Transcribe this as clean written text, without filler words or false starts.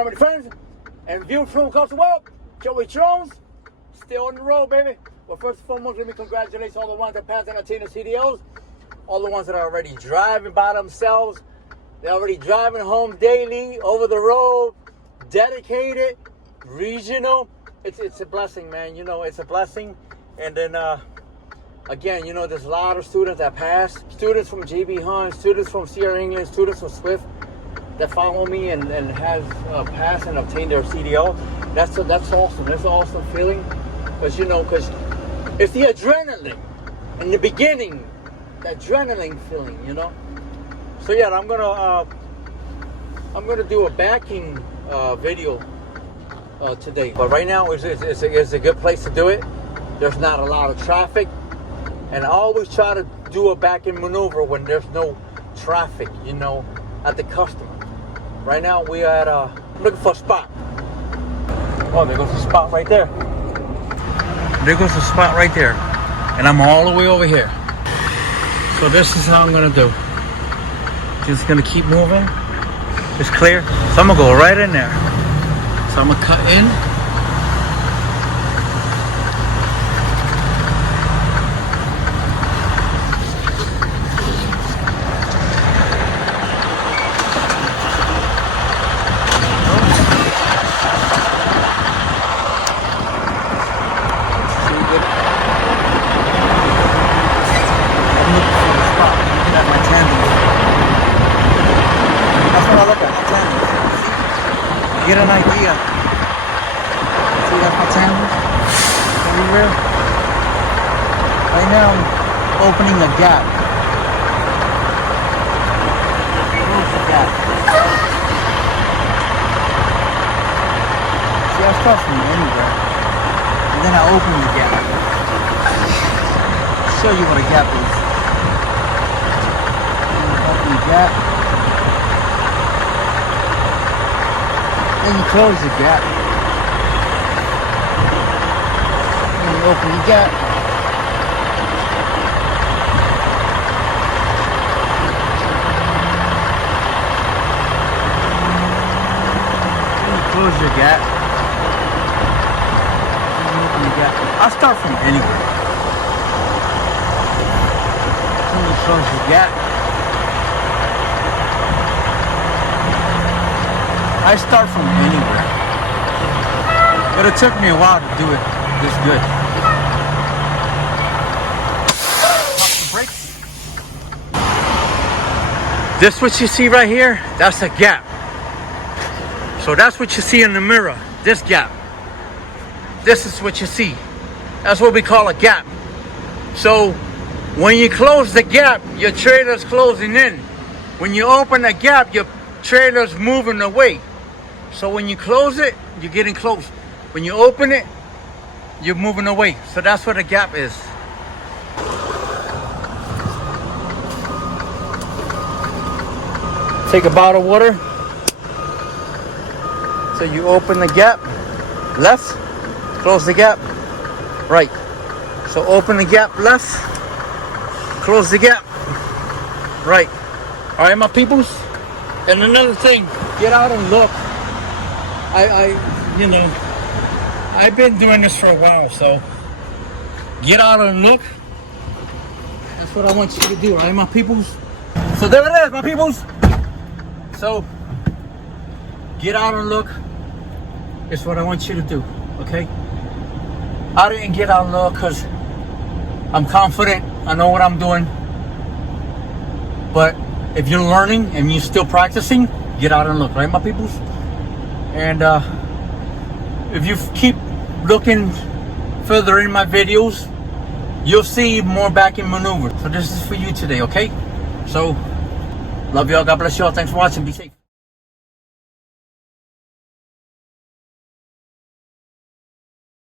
family, friends, and viewers from across the world. Joey Drones, still on the road, baby. Well, first and foremost, let me congratulate all the ones that passed their Latino CDLs, all the ones that are already driving by themselves. They're already driving home daily, over the road, dedicated, regional. It's a blessing, man. You know, it's a blessing. And then, again, you know, there's a lot of students that pass. Students from GB Hunt, students from Sierra England, students from Swift that follow me and has passed and obtained their CDL. That's awesome. That's an awesome feeling. Because, you know, it's the adrenaline in the beginning, the adrenaline feeling, you know. So yeah, I'm gonna do a backing video today. But right now it's a good place to do it. There's not a lot of traffic, and I always try to do a backing maneuver when there's no traffic, you know, at the customer. Right now we are at looking for a spot. Oh, there goes the spot right there. There goes the spot right there. And I'm all the way over here. So this is how I'm gonna do. Just gonna keep moving. It's clear. So I'm gonna go right in there. So I'm gonna cut in. Get an idea. See, that's my tandem everywhere. Right now I'm opening a gap. Close the gap. See, I start from anywhere, and then I open the gap. I'll show you what a gap is. Open the gap. Then you close the gap. Then you open the gap. Then you close your gap. Then you open the gap. I'll start from anywhere. Then you close your gap. I start from anywhere, but it took me a while to do it this good. Pop the brakes. This what you see right here, that's a gap. So that's what you see in the mirror, this gap. This is what you see. That's what we call a gap. So when you close the gap, your trailer's closing in. When you open the gap, your trailer's moving away. So when you close it, you're getting close. When you open it, you're moving away. So that's what a gap is. Take a bottle of water. So you open the gap, left, close the gap, right. So open the gap left, close the gap, right. All right, my peoples. And another thing, get out and look. You know, I've been doing this for a while, so get out and look. That's what I want you to do, right, my peoples? So there it is, my peoples. So get out and look. It's what I want you to do, okay? I didn't get out and look because I'm confident. I know what I'm doing. But if you're learning and you're still practicing, get out and look, right, my peoples? And if you keep looking further in my videos, you'll see more backing maneuvers. So this is for you today, okay? So, love y'all. God bless y'all. Thanks for watching. Be safe.